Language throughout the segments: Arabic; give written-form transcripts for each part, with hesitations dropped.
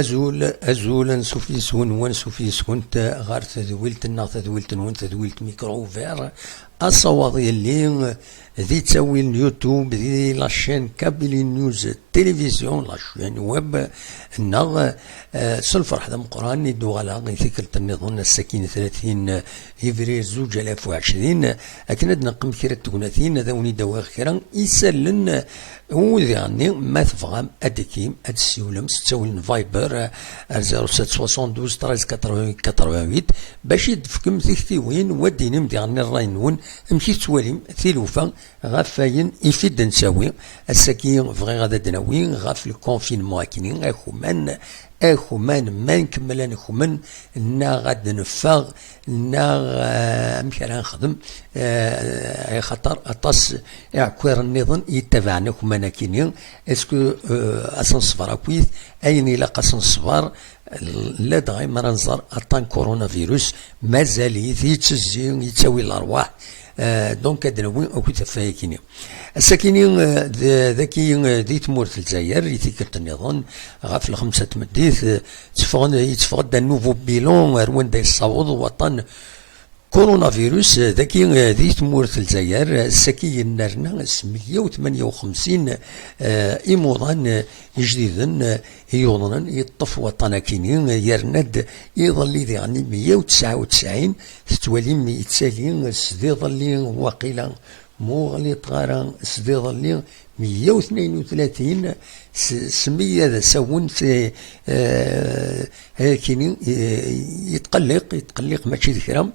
أزول نسوفيس ونسوفيس كنت غار تذويلت ميكرو فير الصواضي اللي ذي تسوي اليوتيوب ذي لاشين كابيلي نيوز تلفزيون لاشين ويب النغ سلفر حدا مقران يدو غلا ذكرت النظام السكين 30 فيفري 2020 أكن نقم كرة تكوناتين ذوني دواغ كرا يسلن وذي ما تفهم أدكيم أدسيولم ستسوي فايبر 0772 13 88 باش يدفكم ثيثيوين ودينم ديالنا الراينون مشي تواليم ثيلوفا غافاين يفيد نساوي السكين فغي غادا دناوي غاف الكونفينمون كينين اخومان ما نكمل اخومان نا غاد نفاغ نا مش راه نخدم خاطر اطاس عكوير النظام يتبعنا اخومان كينين اسكو اسن صفر كويس اين الى قاسن صفر لا دغيا ما ننظر اطان كورونا فيروس مازال يتسزي يتساوي الارواح دونك ادنوي اوكي تفايكيني الساكنين ذاكي دي تمورت الجزائر يتكرت النظام غاف الخمسة مديث يتفقد النوفو بيلون روان دا يصاوض وطن كورونا فيروس ذاكي دي تمورت الجزائر الساكي نارنا 158 إيموضان جديدا يوضنا يطف وطنا كينين يرند يظل يعني 199 تتوالي يتسالي سدي ظلي وقيلا مو طغارا سدي ظلي 132 سمية ذا سون في كيني يتقلق ماشي ذكرى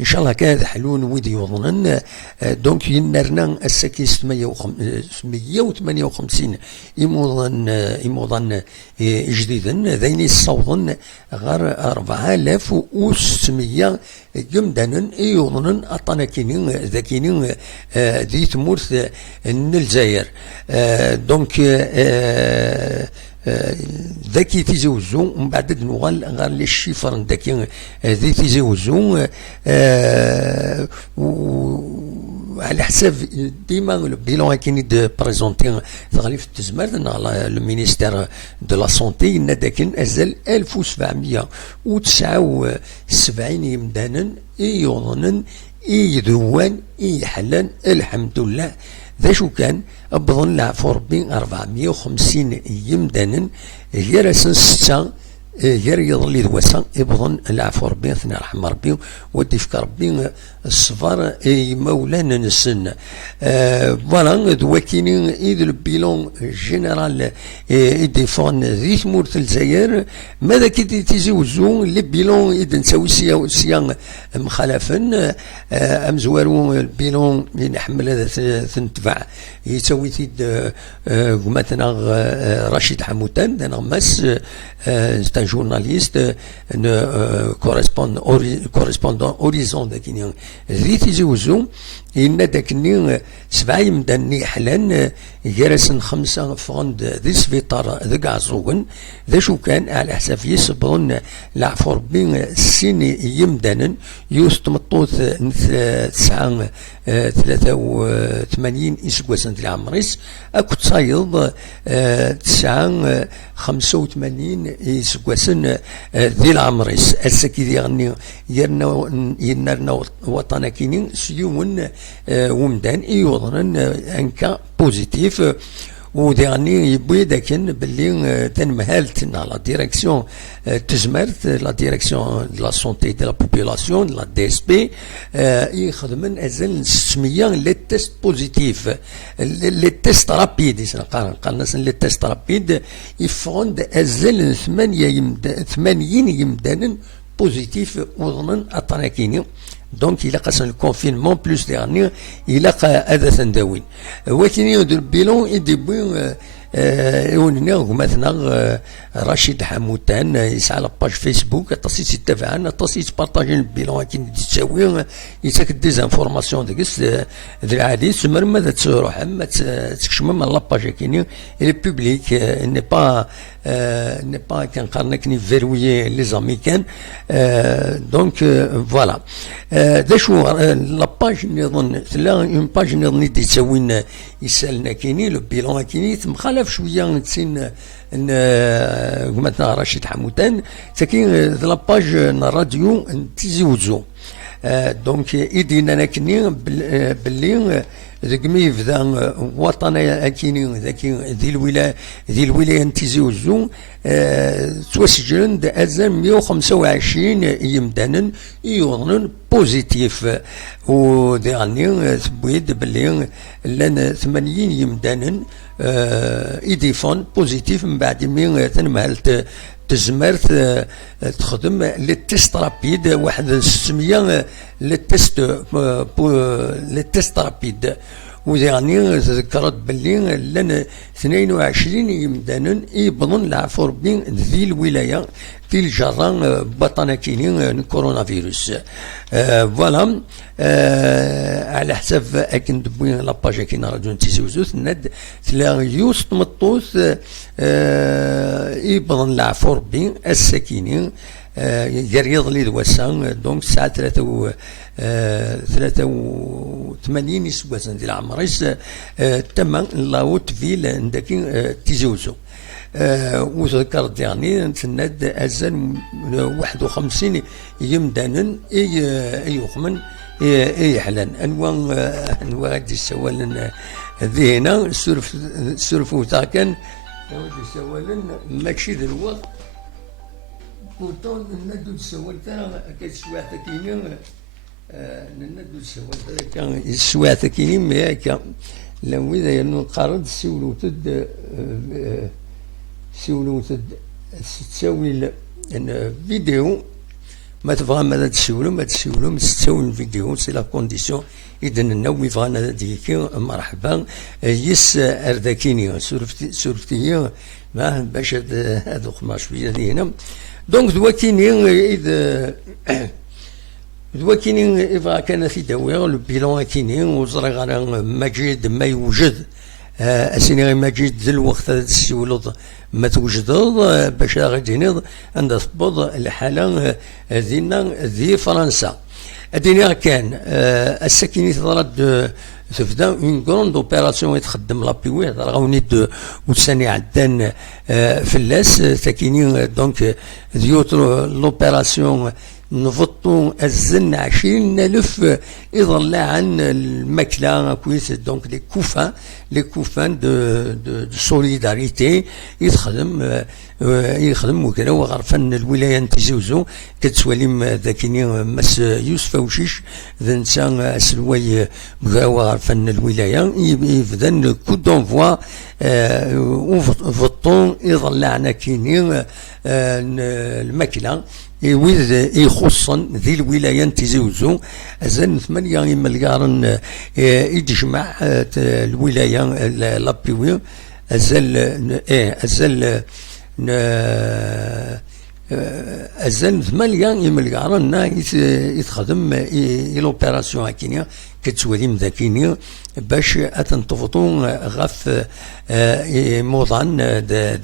ان شاء الله كان حلون ويدي يوضنن دونك ينرنا السكيس 158 يموضن جديدا ذيني الصوضن غير 4600 يمدن يوضنن اطانا كينين ذاكينين ذي تمورث الجزائر دونك ذاكي تيزوزو ومن بعد نوغال غير لي الشيفر ذاكي ذي تيزوزو على حساب ديما البيلون كاين دو بريزونتي غالي في التزمارت لو مينيستير دو لا سونتي داكن ازال 1779 يمدانا يوضنن يدوان يحلن الحمد لله ذا شو كان بظن لعفو ربي 450 يمدانا يرسن 6 غير يظل دواسا يبظن العفو ربي ثنا رحم ربي وديفك ربي الصفار مولانا نسن فوالا دواكيني ايد البيلون جينيرال يديفون ذي تمورت الجزائر ماذا كي تيزوزو لي بيلون ايد نساوي سيا مخالفا امزوارو البيلون نحمل هذا تنتفع يسوي تيد مثلا رشيد حموتان انا مس c'est un journaliste, un correspondant Horizon داكني ذي وزو إن داكني 7 يمداني حلان جرسن 5 فوند ذي سفيطار ذي قعزوغن ذا شو كان على حساب يصبرون لعفو ربي السيني يمدانا يستمطوث 83 إسكواسن ذي العمريس أكو تصايد 85 إسكواسن ذي العمريس السكي ديالني ينرنا وطنا كينين سيون ومدان يوضرن انكا بوزيتيف وديعني يبوي داكن باللي تنمهالت لا ديريكسيون تزمرت لا ديريكسيون دو لا سونتي دو لا بوبولاسيون لا دي اس بي يخدمن ازال 600 لي تيست بوزيتيف لي تيست رابيد قالنا لي تيست رابيد يفوند ازال 80 يمدانا بوزيتيف وظنن اطراكيني دونك إلا قاسن الكونفينمون بلوس ديغني إلا هذا تنداوين ولكن يدير البيلون يديبوي وننا مثلا رشيد حموتان يسعى لاباج فيسبوك تصيت يتابعنا تصيت بارطاجي البيلون كي تساوي يتاك ديزانفورماسيون ديكس ذي العادي تمر ماذا تروح اما تكشم من لاباج كيني لي بوبليك ني با ني با كنقارن كني فيرويي لي زاميكان. دونك فوالا دا شو لاباج نظن تلا اون باج نظن دي تساوين يسالنا كيني لو بيلون كيني مخالف شويه تسين قمتنا رشيد حمودان تاكين لاباج راديو تيزيوزو. دونك ايدينا كني باللي ذاك مي يبدا وطني اكيني ذاك ذي الولايه تيزي وزو توسجلن ازال 125 يمدانا يوضنن بوزيتيف. وديغني تبويد باللي لان 80 يمدانا يديفون بوزيتيف من بعد مي تنمهلت تزمرت تخدم لي تيست رابيد واحد 600 لي تيست رابيد. ويعني تذكرت باللي لان 22 يمدانا يبضن العفو ربي ذي الولايه في الجران بطنه كاينين كورونا فيروس. فوالا على حساب اكن دبوين لاباج كاين راديو تيزوزوث ند تلا يوست مطوث يبضن العفو ربي الساكنين يريض لي دواسا. دونك الساعه 83 يسواسا ديال العمريس تما لاوت فيل عندك تيزوزو. وذكرت يعني نتسند ازال 51 يمدانا يخمن يحلن انواع غادي السوالن ذهنا سرفو تاع كان السوالن ماشي دلوقت بوطون ندو السوال تاع كتسواع تكينين ندو السوال تاع كان السواع تكينين مياك لو اذا نقارن سولو تساوي فيديو ما تبغى ما تسولو ما تساوي الفيديو سي لا كونديسيون. اذا نوي فانا ديك مرحبا يس ارداكيني سورفتي ما باش هذو خما شويه هنا. دونك دواكيني اذا دواكيني اذا كان في دواء لو بيلون كيني وزرع على مجيد ما يوجد اسيني مجيد ذي الوقت السولو ما توجدض باش غادي نض عند تبض الحاله دينا ذي فرنسا. ادينا كان السكيني تضرب تبدا اون كروند اوبيراسيون يتخدم لابيوي غاوني دو وساني عدان فلاس ساكينين. دونك ديوت لوبيراسيون نفطو الزن 20,000 يظل عن الماكله كويس. دونك لي كوفان دو سوليداريتي يخدم وكذا وغرفان الولايه نتيزوزو كتسواليم ذاكيني مس يوسف وشيش ذا نسان سلوي بغاو غرفان الولايه يبدا كو دونفوا وفطون يظل عنا كيني الماكله ويذ يخصن ذي الولايه تيزوزو ازال 8 مليار يتجمع الولايه لابيوي ازال 8 مليار يتخدم لوبيراسيون هكينيا كتسواليم ذاكيني باش اتنتفضون غف موضان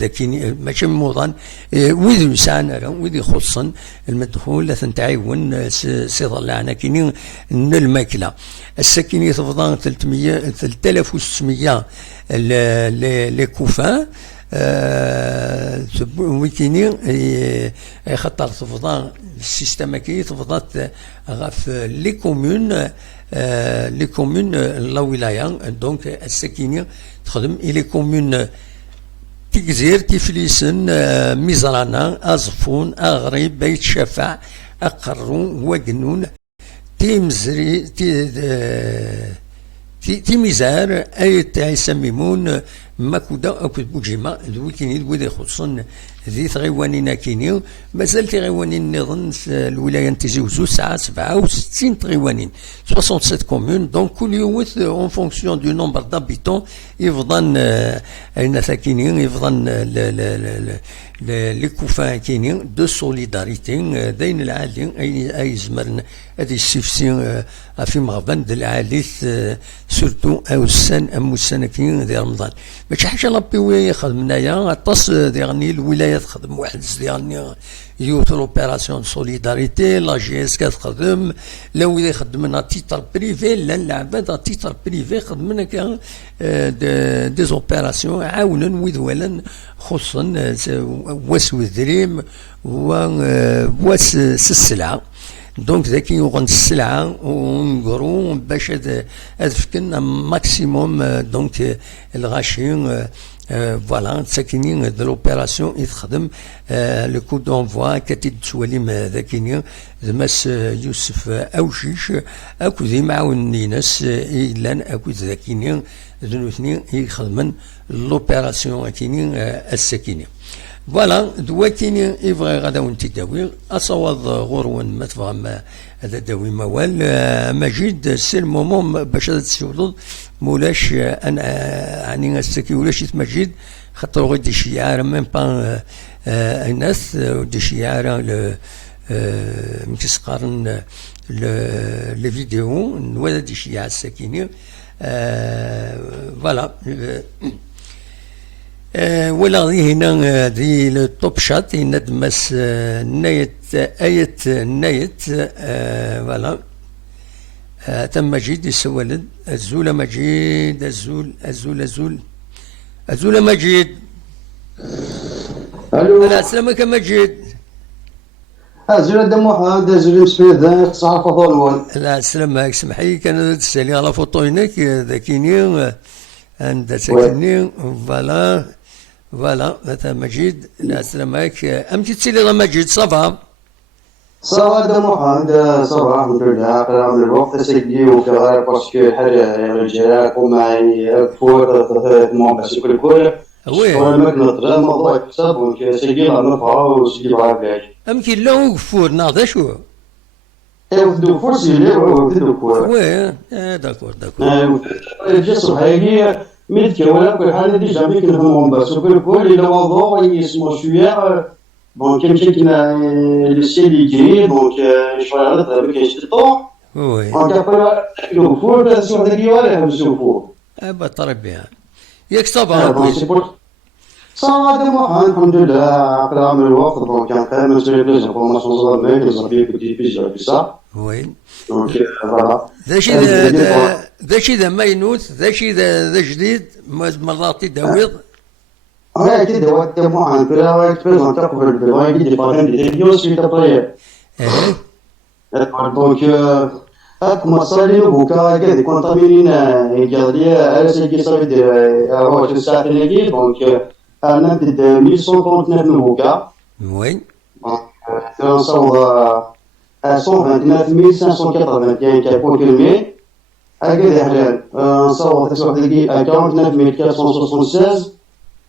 ذاكيني ماشي موضان ويذ يسعنا ويذ يخصن المدخول تنتعاون سيظل عنا كيني الماكله. السكيني تفضان 3600 لي كوفان ويكيني خطر تفضان السيستم كي تفضات غف لي كومون لا ولايه. دونك السكيني تخدم لي كومون تيكزير تيفليسن ميزرانا ازفون اغريب بيت شفع اقرون وقنون تيمزري تيميزار اي تيسميمون ماكودا اكد بوجيما ذويكيني ذوي يخصن ذي تغيوانين كيني مازال تغيوانين نظن في الولايه نتيزوزو ساعه 67 تغيوانين 67 كومون. دونك كل يوم اون فونكسيون دو نومبر دابيتون يفضل اين ساكنين يفضل لي كوفان كاينين دو سوليداريتي داين العالي اي زمرن هذه السيفسي في مغبن د العاليث سورتو او السن ام السنه كاين ديال رمضان. ماشي حاجه لابي يخدم هنايا اطاس ديغني الولايات تخدم واحد ديغني يوث لوبيراسيون سوليداريتي لا جي اس كتخدم لا ولا يخدم تيتر بريفي لا العباد تيتر بريفي خدمنا كان دي زوبيراسيون عاونا وذولا خصوصا واس وذريم واس السلعه دونك ذاك يغن السلعه ونقرو باش هاد فكنا ماكسيموم دونك الغاشي فوالا تساكنين دو لوبيراسيون يتخدم لو كود دونفوا كتيد تسواليم ذاكيني دماس يوسف اوشيش اكو ذي معاون نيناس إلان اكو ذاكيني ذنوثني يخدمن لوبيراسيون كيني الساكيني فوالا دوا كيني يبغي غدا ونتي داوي اصوض غورون ما تفهم هذا داوي موال مجيد سي المومون باش تسولد مولاش انا يعني السكي ولاش يتمجد خاطر غير دي شيعار ميم با الناس ودي شيعار متسقارن لي فيديو ولا دي شيعار السكيني فوالا ولا غادي هنا دي لو توب شات يندمس نايت ايت نايت فوالا تم مجيد يسولد الزول مجيد الزول مجيد الو السلام عليكم مجيد زول محمد زول مسفيد صحة فضول لا السلام عليك سمحي كان تسالي على فوطو هناك ذاكيني عند ساكنين فوالا هذا مجيد لا السلام عليك امتي تسالي مجيد صافا صافا دا محمد صافا الحمد لله قرا من الوقت سيدي وفي غير باسكو الحاجة الجيران وما يعني فور مومباس كل وي ما كنطرا الموضوع يكتسب وسيدي نفها وسيدي بغا امكن لا وقفور ناض شو وفدو فرسي وفدو فور وي داكور الجسر هاي ميت كوالا كل حاجة دي جامي كنفهمهم بس وكل إلى موضوع يسمو شوية دونك يمشي كنا للسيل يجري دونك شوية غير كاينش الطون وي دونك أبرا الوفور تسوح ذاك يوالي يحبس الوفور بطرب بها ياك صافا دونك سي صافا دي محمد الحمد لله قرا من الوقت دونك كان قايم مسؤولية بليز انفورماسيون زرمي كنزربي كنتي بيجا بيسا وي دونك فوالا ذا شي ذا ماينوث ذا شي ذا جديد مرات يداوض Ouais, qui doit être moi un peu là, présenter pour le besoin des parents des vidéos suite après. Donc, comme ça, les nouveaux cas qui contaminent et qui a c'est qui ça de avoir une certaine équipe, donc on a de 1139 nouveaux cas. Oui. Donc, ça on va à 129 581 cas confirmés. Avec ça on va à 49 476.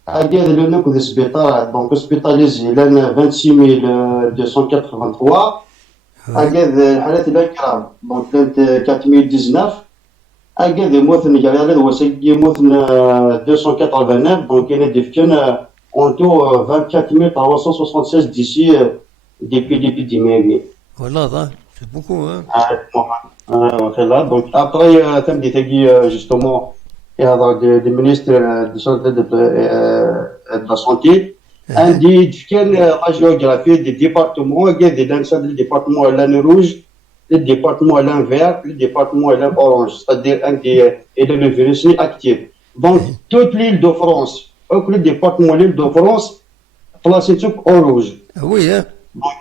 أجل لنا كذا سبيطار دونك سبيطاليزي لنا 26283 أجل الحالات الأكرام دونك 4019 أجل يموتن جريان وسجي يموتن 289 دونك كاين ديفكن اونتو 24376 ديسي ديبي ليبيديميا والله ظهر سي بوكو خلا دونك ابري تبدي تجي جوستومون du ministre de la Santé, indique la géographie des départements, il y a des départements à l'an rouge, les départements à l'an vert, les départements à l'an orange, c'est-à-dire le virus est actif. Donc, toute l'île de France, tous les départements de l'île de France, placés en rouge. Oui, hein. Donc,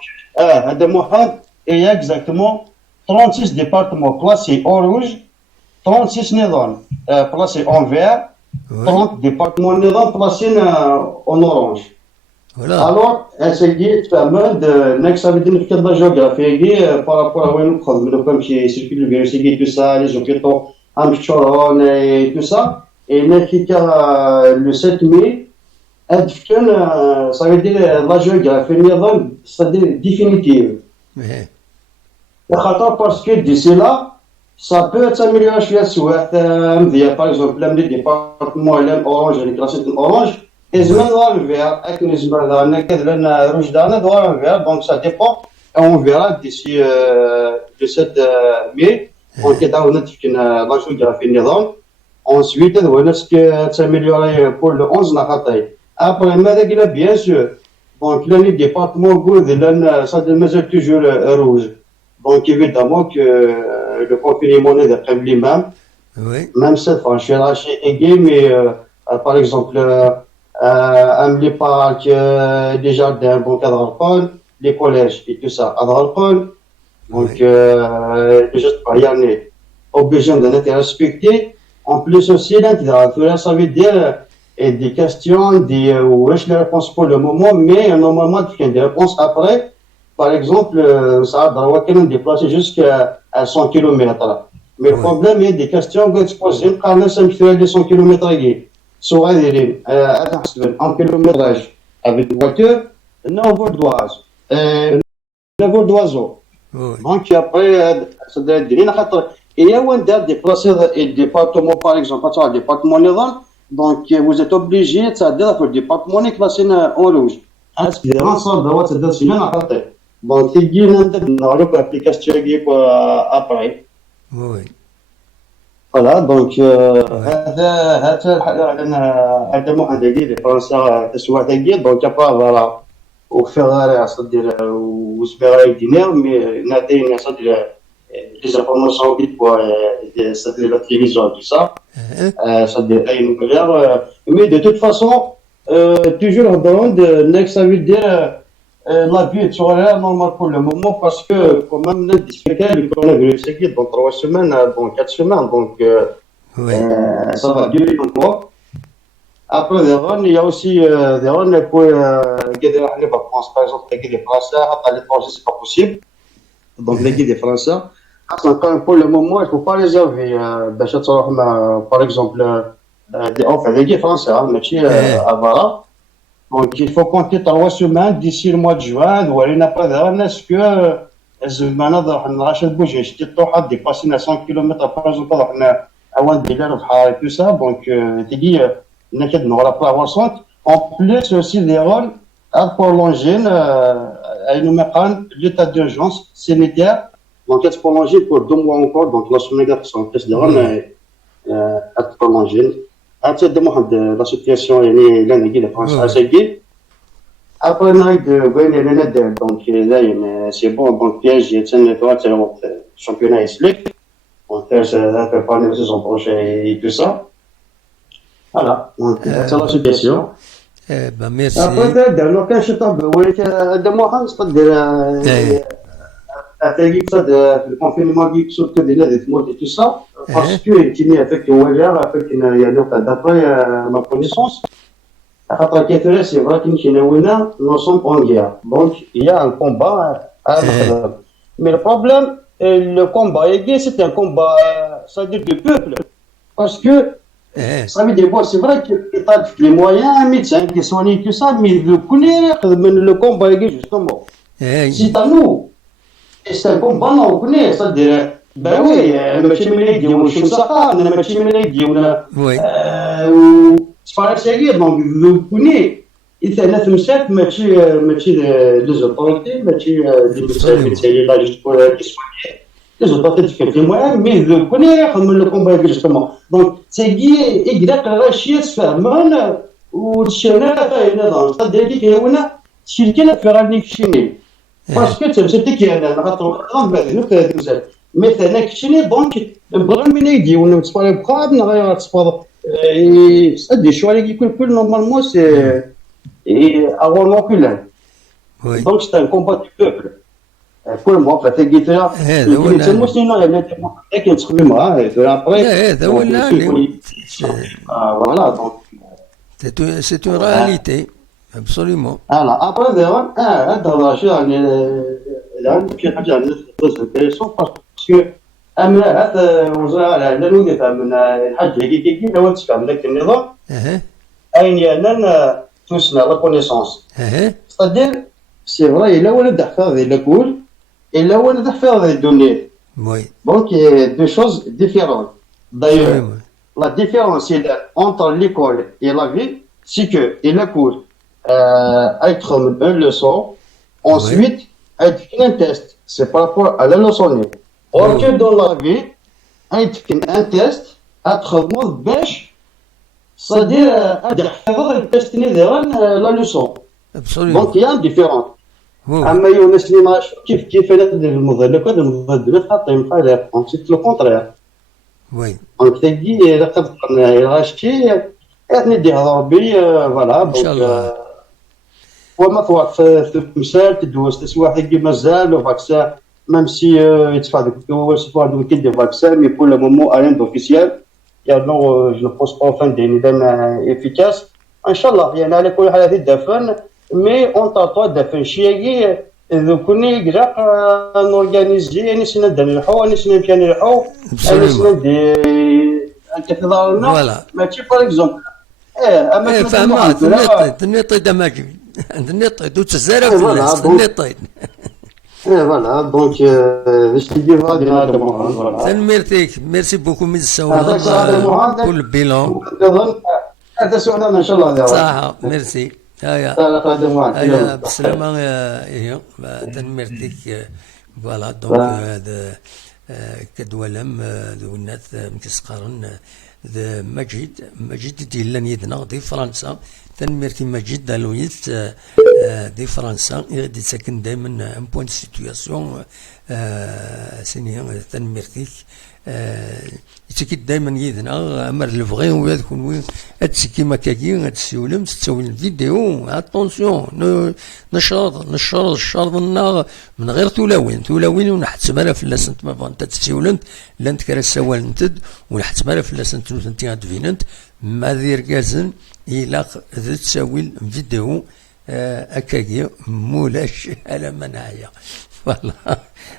il y a exactement 36 départements classés en rouge, 36 نظام placés en vert, 30 départements نظام placés en orange. Voilà. Alors, essayer de faire next ça veut dire que la géographie par rapport à où nous sommes, comme qui circule le virus, tout ça, les hôpitaux, Amsterdam et tout ça, et le 7 mai, ça veut dire la géographie نظام, c'est-à-dire définitive. Parce que d'ici là, ça peut s'améliorer شوية par exemple les départements orange les classés orange et زمان dans le vert أكن زمان dans كذا rouge dans le vert donc ça dépend et on verra d'ici le 7 mai on كده ونتفكنا la géographie النظام Ensuite, est-ce que s'améliorer pour le 11 نخطي. Après, mais bien sûr. Donc, là, les départements gourdent, là, ça demeure toujours rouge. Donc, évidemment que le confinement est de même. Oui. Même cette fois, je suis lâché aigué, mais par exemple, les parcs, les jardins, donc à Dharpon, les collèges et tout ça à Dharpon. Donc, juste pas y aller. Obligé d'être respecté. En plus aussi, l'intégration, ça veut dire des questions, wesh les réponses pour le moment, mais normalement, tu as des réponses après. Par exemple, ça va déplacer jusqu'à 100 km. Mais le problème, il y a des questions que tu poses. Quand on s'est des 100 km, soit en kilométrage avec voiture, 9 vols d'oiseau. 9 vols d'oiseau. Donc après, ça doit être et il y a un déplacer le département, par exemple, le département Nidal, donc vous êtes obligé de dire que le département est classé en rouge. Est-ce que l'ensemble doit être signé à côté? Donc, il y a une application après. Oui. Voilà, donc, هذا محدد فرنسا تسوى تجي donc après voilà au faire c'est-à-dire au espérer dîner mais n'atteindre c'est-à-dire les informations qui pour c'est-à-dire la télévision tout ça c'est-à-dire une nouvelle mais de toute façon toujours dans de ça veut dire la vie sur l'air normal pour le moment parce que quand même le discuter le coronavirus qui dans 3 semaines dans 4 semaines donc ça va durer longtemps. Après, il y a aussi des rôles pour guider les vacances. Par exemple, les guides des Français, à l'étranger, c'est pas possible. Donc, les guides des Français, pour le moment, il ne faut pas les avoir. Par exemple, enfin, les guides français, mais à Vara. Donc, il faut compter 3 semaines d'ici le mois de juin. Voilà, après, est-ce que الزمانة راح بوجه شتي طوحة ديباسي 100 كيلومتر par exemple أوان ديلار بحال tout ça donc تجي نكد نورا بلا وصلت en plus aussi les rôles à prolonger une mécanique l'état d'urgence sanitaire donc être prolongé pour 2 mois encore donc la semaine sont plus de rôles à prolonger à cette demande la situation يعني là نجي لفرنسا سجل après donc là c'est bon donc piège il y a le championnat islamique on fait préparer la saison prochaine et tout ça voilà donc c'est la situation merci après dans le cas je t'en veux de moi c'est-à-dire après ça le confinement qui surtout des mots et tout ça parce que il y a avec il y a d'après ma connaissance après que c'est vrai que nous sommes en guerre. Donc, il y a un combat. Mais le problème, le combat, c'est un combat, ça veut dire du peuple. Parce que, ça veut dire, bon, c'est vrai que l'État a les moyens, un médecin qui soigne tout ça, mais le combat, justement. C'est à nous. Et c'est un combat, non, on connaît. Ça veut dire, ben oui, donc vous connaissez il y a un مسات ماشي les autorités ماشي les médecins là juste pour les autorités qui font moi mais vous connaissez comme le combat justement donc c'est qui راه شي تفهمون والشنات هنا دونك c'est-à-dire que هنا شركه فرانيك شيني parce que c'était qui انا غنطلب هذا مثلا كشني دونك بغا من يجي ولا تصبر بقى غير تصبر c'est-à-dire choisir qui coule normalement c'est avoir non plus là donc c'est un combat du peuple pour moi en fait il y a c'est moi sinon il y a qui s'exprime après voilà donc c'est une réalité absolument voilà après هذا الشيء يعني الان في حاجه intéressant parce que أما هذا وزارة عندنا من الحج كي لو تفهم ذاك النظام أين يعنى توسنا لا كونيسونس c'est-à-dire c'est vrai إلا ولد حفاظ إلا كول إلا ولد حفاظ الدنيا donc il y a deux choses différentes d'ailleurs la différence entre l'école et la vie c'est que إلا كول être une leçon ensuite être un test c'est par rapport à la leçon. Or que dans la vie, un test, تخدموا باش صدير هاد يحفظ التستني ديران لا لوسون. دونك absolument. يا ديفيرون. Oui, oui, اما يونس اللي ما كيف انا ندير المدرب هذا المدرب خاطئ خالق سيت لو كونترير. oui. دونك تجي لقد غاشي يعني ديها ربي فوالا إن شاء دونك الله. وما توقف في التمثال تدوز تسوى حقي مازال لو فاكسان ميم سي يدفع دوك الدوز فوا دوك دي فاكسان مي بور لو مومون ريان دوفيسيال يعني جو بونس با فان دي نظام افيكاس ان شاء الله يعني على كل حال هذه الدفن مي اون تاطوا دفن شياكي كوني كراق نورغانيزي يعني سنا نريحو يعني سنا نمشي نريحو يعني سنا absolument. ندي كتظهرنا Voilà. ماشي باغ اكزومبل اما إيه كنا فهمت، نروحو تنيطي دماغي، تنيطي وتزارع في فوالا الناس، دونك تنيطي. فوالا دونك باش تجي غادي هذا مهند فوالا تنميرتيك، ميرسي بوكو من هذاك السورة هذا مهند كل بيلون. وكنظن هذا سؤال ان شاء الله دابا صح، ميرسي. هيا هذا مهند هيا بسلامة إيه تنميرتيك. فوالا دونك هذا كدولم ذو الناس مكسقرن ذا مجيد دي لن يدنا دي فرنسا. تنميرتي مجيد دالويت دي فرنسا يغدي ساكن دايما ان بوان دو سيتوياسيون سيني تنميرتيك يتكيد دايما يدنا امر الفغي ويذكون وين هادشي ما كاين هادشي تسوي الفيديو اتونسيون نشرد الشرط النار من غير تلاوين ونحتمل في لاسنت ما فانت تسولنت لانت كرا سوال نتد ونحتمل في لاسنت انت دفيننت ما دير كازن الى تسوي فيديو اكاكي مولاش على منايا فوالا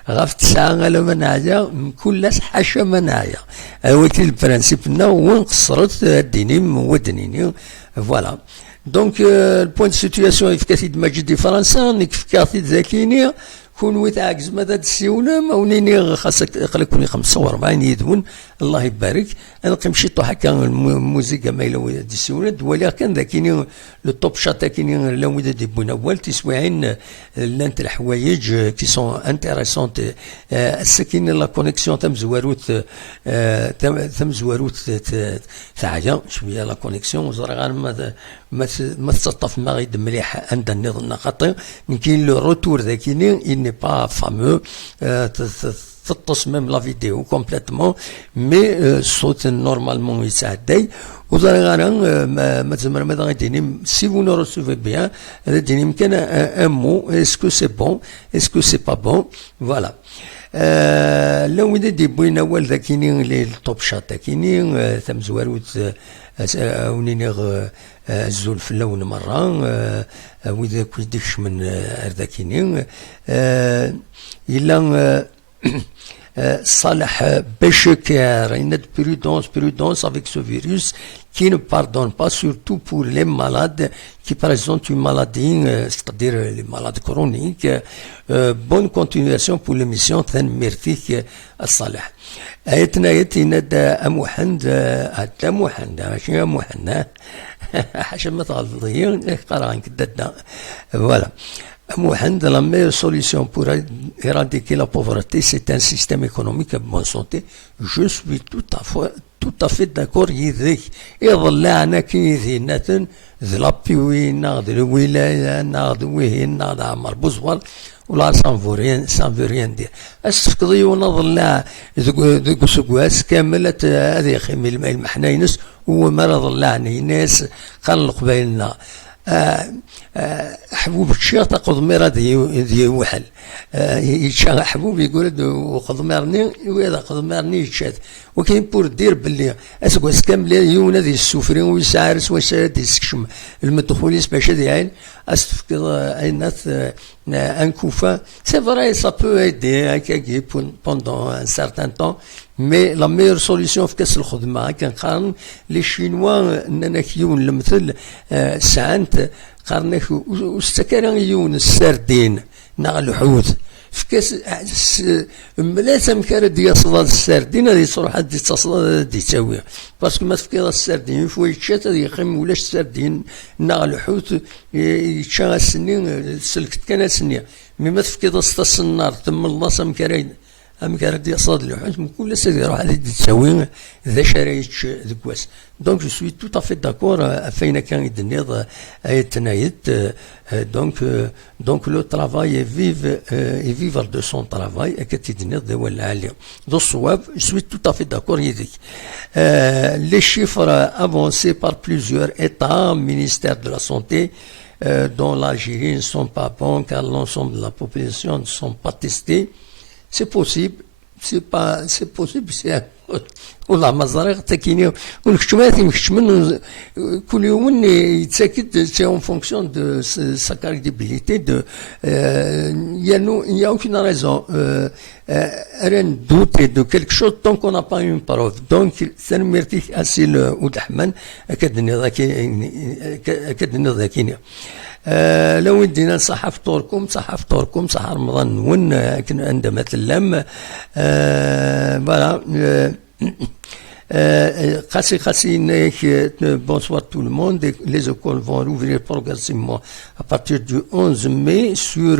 غاف تسعة على منايا كلاش حاشا منايا هاوتي البرانسيب نا وين قصرت ديني ودنيني فوالا دونك البوان دو سيتوياسيون يفكاتي ماجي دي فرنسا نيك فكاتي ذاكيني كون ويتعكز ماذا تسيونا ماونيني خاصك خليكوني 45 يدون الله يبارك انا قمشيتو هكا الموسيقى ما الا تسيونا ولكن ذاكيني لو توب شات كاينين لو دي بوناوال تسويعين لانت الحوايج كي سون انتريسونت السكين لا كونيكسيون تم زواروت تاعيا شويه لا كونيكسيون زرغان ما تسطف ما غيد مليح عند النظام خاطر كاين لو روتور ذاكيني il n'est pas fameux تطس ميم لا فيديو كومبليتمون مي صوت نورمالمون يساعدي وزرغانا ما تزمر ماذا غاديني سي فو نو روسوفي بيان غاديني يمكن ان مو اسكو سي بون اسكو سي با بون فوالا لو دي بوينا وال ذاكيني لي الطوب شات كاينين ثم زواروت ونينيغ الزول في اللون مرة وإذا كيدكش من ذاكينين إلا صالح Béchecker, il y a de prudence avec ce virus qui ne pardonne pas, surtout pour les malades qui présentent une maladie, c'est-à-dire les malades chroniques. Bonne continuation pour l'émission Merci الصالح. آيتنا يتنا أموحند حتى موحند ماشي أموحند حاشا ما تغلطين قران كددنا فوالا. Mohand, la meilleure solution pour éradiquer la pauvreté, c'est un système économique de bonne santé. Je suis tout à fait d'accord. يظل كي ناتن ذلابيوينا ذلويلا ناضوينا عمر بوزوال ولا سانفوريان دير استفقضي ونظل ذوك سكواس كاملة هذه خيمي المحناينس وما ظلعني ناس قال قبيلنا حبوب الشيخ تقضمير دي وحل حبوب يقول وقضميرني وإذا قضميرني يتشات وكاين بور دير باللي اسكواس كامل يونا دي السفرين ويسعرس ويسعر دي السكشم المدخوليس باش هذه عين استفقد عينات ان كوفا سي فري سا بو ايدي هكاكي بوندون ان سارتان طون مي لا ميور سوليسيون في كاس الخدمه كنقارن لي شينوا اننا كيون المثل ساعات قارناك واستكرا يون السردين نا الحوت في كاس ملاتا مكارا ديال صداد السردين هذه صروح دي تصداد هذه تساويها باسكو ما تفكر السردين فوا يتشات هذه يخيم ولاش السردين نا الحوت يتشا السنين سلكت كان السنين مي ما تفكر النار تم الله مكارا أمكار دي صاد الحوت كل سيدي يروح هذه تساوي ذا شرايتش ذكواس دونك جو سوي تو افي داكور فين كان يدنيض تنايت دونك لو ترافاي يفيفر دو سون ترافاي كتدنيض ذا ولا عليا دو الصواب جو سوي تو افي داكور يديك les chiffres avancés par plusieurs États, ministère de la Santé, dont l'Algérie ne sont pas bons car l'ensemble de la population ne sont pas testés. C'est possible, c'est possible, c'est والله ما زريغ تاكيني ونكتشمات يمكتشمن كل يوم يتاكد سي اون فونكسيون دو سا كريديبيليتي دو il y a aucune raison rien douter de quelque chose tant qu'on n'a pas une preuve donc ça ne mérite assez ود الحمان كدني ذاكيني لو ودينا صحة فطوركم صحة رمضان نون عندما تلم voilà bonsoir tout le monde. Les écoles vont rouvrir progressivement à partir du 11 mai sur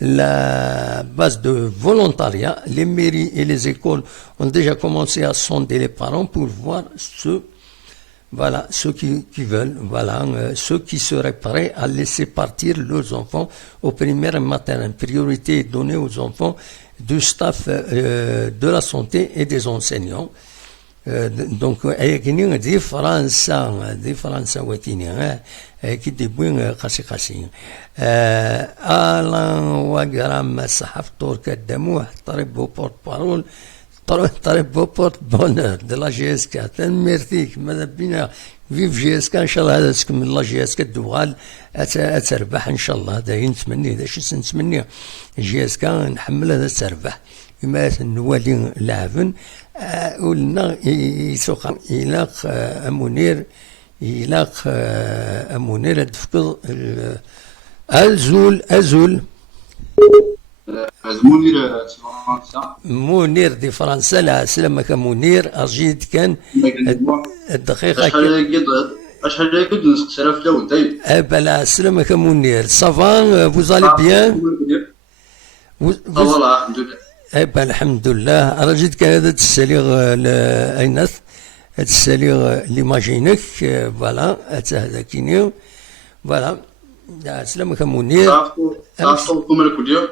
la base de volontariat. Les mairies et les écoles ont déjà commencé à sonder les parents pour voir ceux qui veulent, ceux qui seraient prêts à laisser partir leurs enfants au primaire et maternelle. Priorité est donnée aux enfants du staff de la santé et des enseignants. Donc, دي فرنسا وكيني كي ديبوين خاسي الان وقرام الصحف توركا دموح طريب بورت بارول طريب بورت بونور دي لا جي اس كا تنميرتيك ماذا بينا فيف جي اس كا ان شاء الله هذا تكمل لا جي اس كا الدوغال اتربح ان شاء الله هذا نتمني هذا شي نتمني جي اس كا نحمل هذا تربح بما نوالي لاعبن قلنا يسوق إلاق أمونير تفقد أزول منير دي فرنسا لا سلامك منير أرجيت كان الدقيقة أشهد قد نسخسر في لون طيب بلا سلامك منير صافان vous allez bien والله الحمد لله الحمد لله رجيت كان هذا تساليغ ايناث تساليغ ليماجينك فوالا هذا كينيو فوالا سلامك منير صافكم الكوديو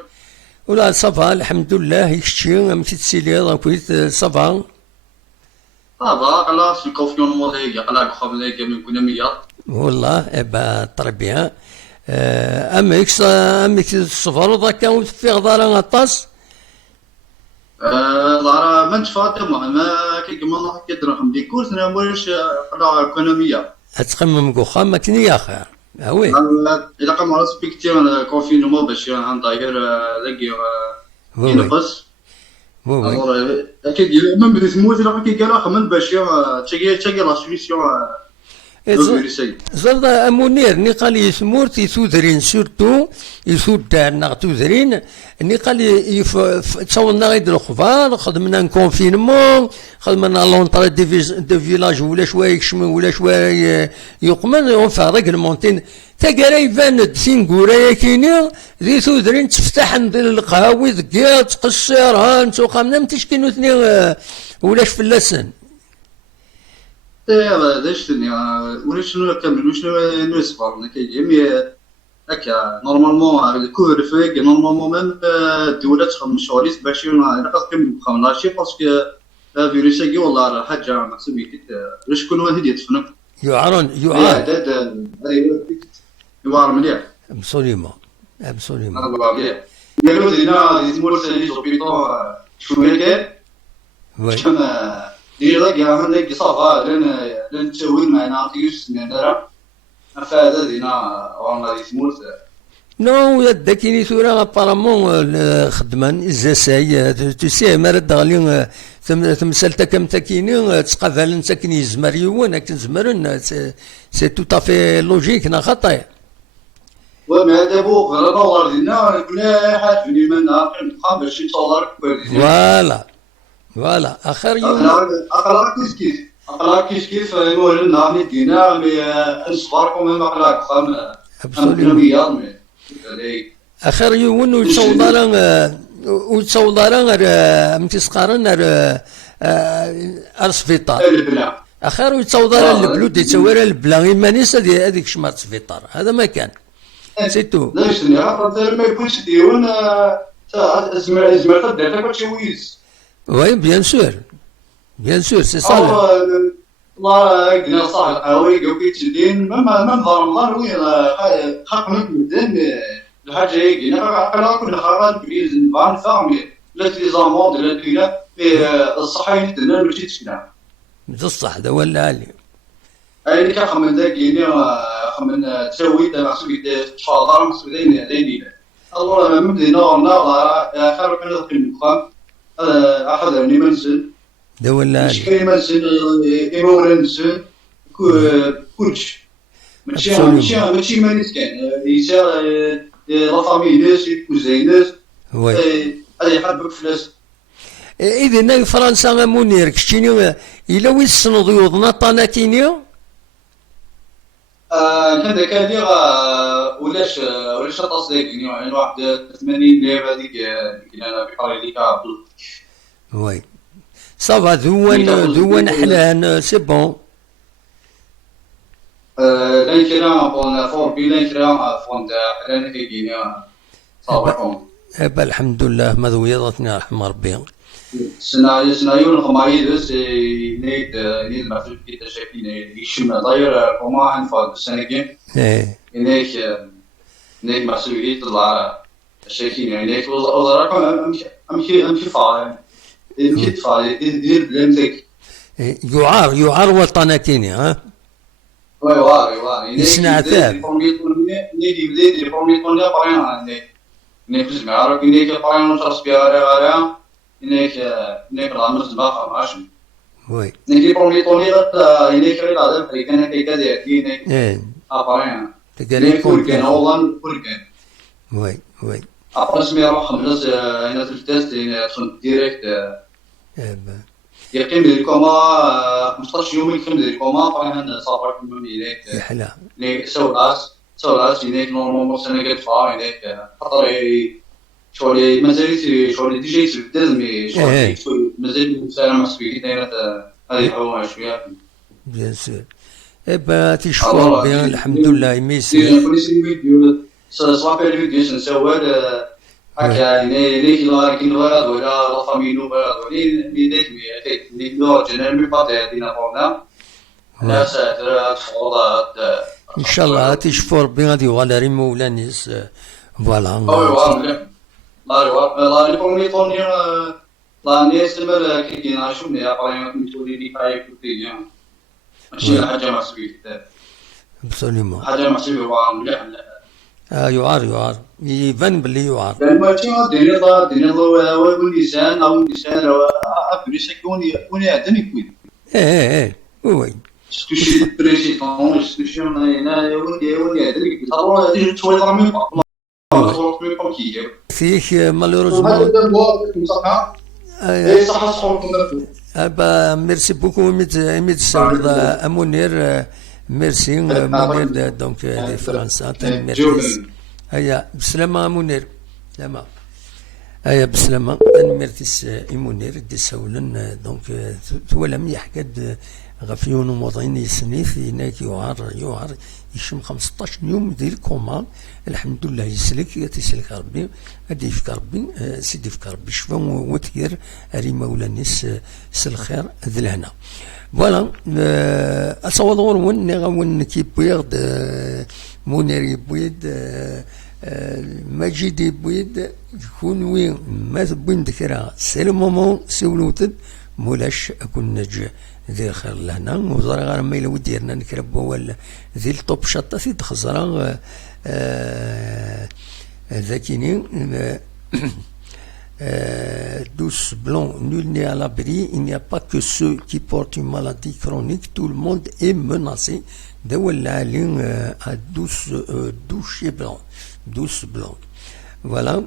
ولا صافا الحمد لله يكشي ام تساليغ كويت صافا على الكونفيون موديل على خبزك من كنا ميات والله تربيه امك الصفر ذاك في غدار غطاس ضارا من فاطمة ما كيما الله كيدرهم دي كورس انا واش قراءة ايكونومية اتخمم كوخا ما كني يا خير وي الا قام على سبيكتير كونفينمون باش غنداير لاقي ينقص وي اكيد من بديت موت راه كيقال خمن باش تشي لا سوليسيون زرد منير ني قال يسمور تيثودرين سورتو يثودرنا تودرين ني قال تصورنا غير الخبار خدمنا كونفينمون خدمنا لونطري دي فيلاج ولا شويه يكشموا ولا شويه يقمن اونفا ريغلمونتين تاكارا يبان تينكورا كاينين ذي ثودرين تفتح القهاوي ذكيا تقصر ها نتوقع من تشكينو ثني ولاش فلاسن هذا شنو ولا شنو كمل شنو نسبر كيجي هكا نورمالمون الكور فيك نورمالمون من الدوله تخدم شغليس باش نقص كم خملاشي باسكو فيروس كي والله حاجه ما سميتك واش كل واحد يتفنك يعار مليح ابسوليومون قالوا لنا يزمر سالي زوبيطو شويه كان كما يلا كاع عندك صافا لن تسوي معنا تيوس نرا فهذا دينا وانا يسموت نو يدكيني ثورا ابارامون خدمان الزساي تسي مرد غالي تمثلت كم تكيني تقابل انت كني زمريون لكن زمرن سي تو افي لوجيك نا خطا وما دابو غير دولار دينا كل حاجه في المنار باش شي دولار فوالا اخر يوم اقرا كيف المهم نعمل دينا مي نصبركم ما اقرا خام اخر يوم وتصور وتصور غير متسقارن السبيطار البلا اخر ويتصور البلود يتصور البلا ايمانيس هذيك شمات السبيطار هذا ما كان سيتو لا شنو ما يكونش ديون زمر تبدا كلشي ويز وي بيان سور سي صا الله قلنا صاحب قوي قوي تدين ما ضر الله وين خاق من المدن الحاجه هي قلنا كل خرج بليز فان فامي لا في زامود لا في الصحيح دنا ماشي تشنا بصح هذا ولا علي اللي كنخمم ذاك يعني خمن تسوي تاع سويت شاطر مسؤولين ديني الله ما بدينا نهار خير كنا في المقام احد منزل ده ولا علي مش منزل ايمورنس كلش ماشي مانيس كان يسار لا فامي ناس كوزينات وي هذا يحبك فلاس إذا فرنسا منير كشتيني إلا وين السنوض يوضنا طاناتينيو كان كادير ولاش تصديق يعني واحد 80 لعبه هذيك انا بحال هذيك وي صافا ذوان حلان سي بون لان كرا فون فور بي لان كرا فون حلان كيجيني صافا ابا الحمد لله ما ذويضتني رحم ربي سنايو الخمايدس نيد ما في البيت شاكين يشم طاير كوما عن فاد السنكين نيك مسؤولية طلع شاكين يعني نيك وزراكم امشي فاهم امشي فاهم دير بلمزك يعار وطناتيني ها وي يصنع ثاب نيدي بديت ريفورميتون يا باين نيك زعما عارف نيك باين نشرس بها نيك رامز باخر ماشي وي نيك بروميتوني نيك ريلا هذا كان هكا داير نيك ابارين تقالي كان هولان كان وي ابار سمي روح خمس هنا في التيست صنت ديريكت يقيم لي كوما 15 يوم يقيم لي كوما باين صافر مني نيك يحلى نيك سولاس نيك نورمالمون سنه كتفا نيك خاطر شغلي مازال شغلي ديجا يتبدل مي شغلي مازال مسالم مسؤولية دايرة هذه حومة شوية بيان سور ابا تشكر بيان الحمد لله ميسي كل شيء فيديو صافي الفيديو سنسوال هكا يعني ليك لاكين ولا ولا فاميلو ولا لي ديك لي دو جنرال مي باتي دينا فورنا لا ساتر تفوضات ان شاء الله تشكر بيان هذه ولا ريمو ولا نيس فوالا لا ريفورميتوني لا نيسمر كي ناشوني ابا ميتولي لي كاي كوتي ماشي حاجه مسؤوليه ابسوليومون حاجه مسؤوليه مليح يعار يبان باللي يعار لما تشوف ديني والنسان او النسان ابريس يكون يعدني كوين وي سكوشي بريزيدون سكوشي هنا يولي يعدني صاروا هذه شويه رامي فيه مالوروزمون ميرسي بوكو ميت سعود منير ميرسي منير دونك دي فرنسا ميرسي هيا بسلامة منير سلامة هيا بسلامة ميرتيس منير دي سولن دونك تولا مليح قد غفيون وموضعين يسنيف هناك يعار يشم 15 يوم دير كوما الحمد لله يسلك ربي هادي يفك ربي سيدي يفك ربي شفا وتير ريما ولا نيس الخير ذي لهنا فوالا اصور ون كي بويض منير يبويد مجيد يبويد يكون وين ما تبوين ذكرها سي لو مومون سولوتد مولاش اكون نجي ذي خير لهنا وزرا غير ما يلو ديرنا نكربو ولا ذي الطوب شطه في تخزرا ذاكيني douce blanc, nul n'est à l'abri, il n'y a pas que ceux qui portent une maladie chronique, tout le monde est menacé. À douce et blanc, douce blanc. Voilà,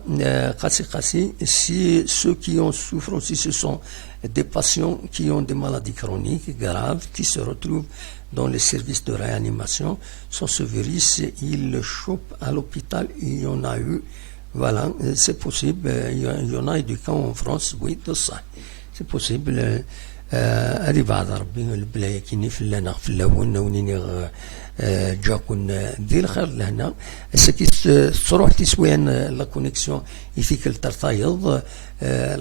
si ceux qui en souffrent aussi, ce sont des patients qui ont des maladies chroniques graves, qui se retrouvent dans les services de réanimation. Sans ce virus, il chope à l'hôpital, il y en a eu Voilà, c'est possible. Il y en a du camp en France, oui, de ça. C'est possible. هذه بعض ربي البلايا كيني في لنا في اللون ونيني جاكون دي الخير لهنا هسا كي تروح تسويان لا كونيكسيون يفيك الترطايض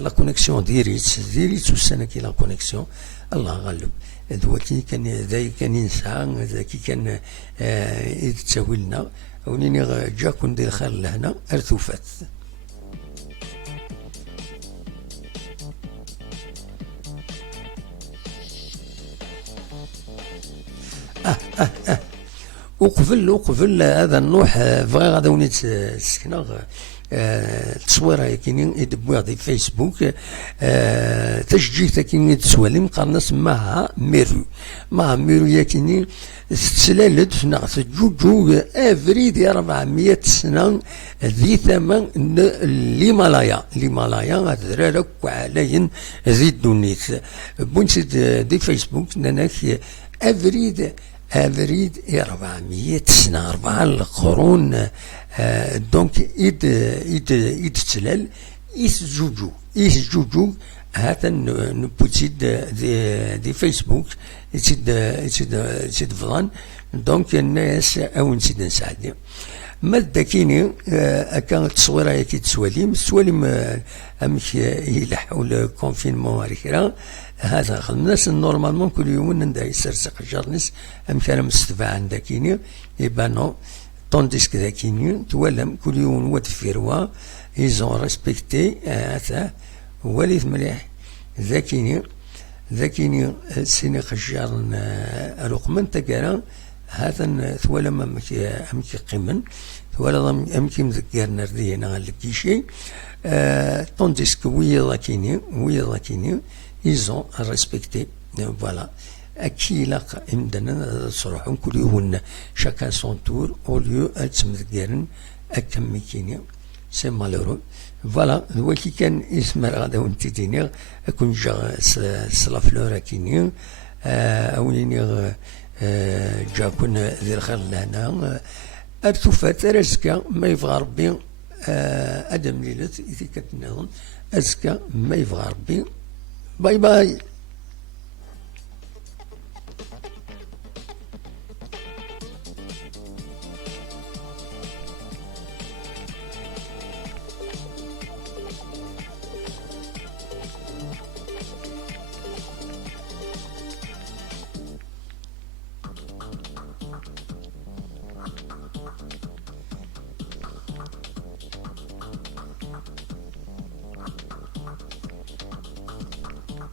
لا كونيكسيون ديريت والسنه كي لا كونيكسيون الله غالب دلوقتي كان ذاي كان ينسى ذاكي كان يتساوي لنا ونيني جاكون دي الخير لهنا ارتوفات. وقبل هذا النوح بغي غادا ونيت سكنا التصويره كاينين يدبوها دي فيسبوك تشجيع كاينين تسوالي مقارنه مع ميرو يا كاينين تسلالت ناقص جوجو افريد 400 سنه ذي ثمن الهيمالايا درارك وعلاين ذي الدونيت بونت دي فيسبوك ناناك افريد 400 سنة 4 القرون دونك إيد تسلال جوجو هذا نبوتيد دي فيسبوك تيد فضان دونك الناس أو نسيد نساعد مادة كيني كان تصويرها كي تسواليم أمك يلحقوا الكونفينمون هذيك هذا الناس نورمالمون كل يوم ندير يسرسق جارنس أمك أنا مستفى عندها كيني يبانو طونديس كذا كيني توالم كل يوم ود فيروا إيزون ريسبكتي هذا وليد مليح ذاكيني سيني خجارن الوقمن تقرا هذا توالم أمك قيمن توالم أمك مذكرنا ردينا لكيشي طونديس ويضا كيني ils ont respecté voilà أكي لاق إمدنا صراحة كل يوم chacun son tour au lieu أتمذكرن أكمل كيني سي مالورو فوالا هو كي كان اسمه غادا ونتي دينيغ أكون جا سلا فلورا كيني أوليني جاكون ذي الخير لهنا أرتوفات رزقا ما يبغى ربي أدم ليلة إذا كانت نظن أزكى ما يبغى ربي باي باي.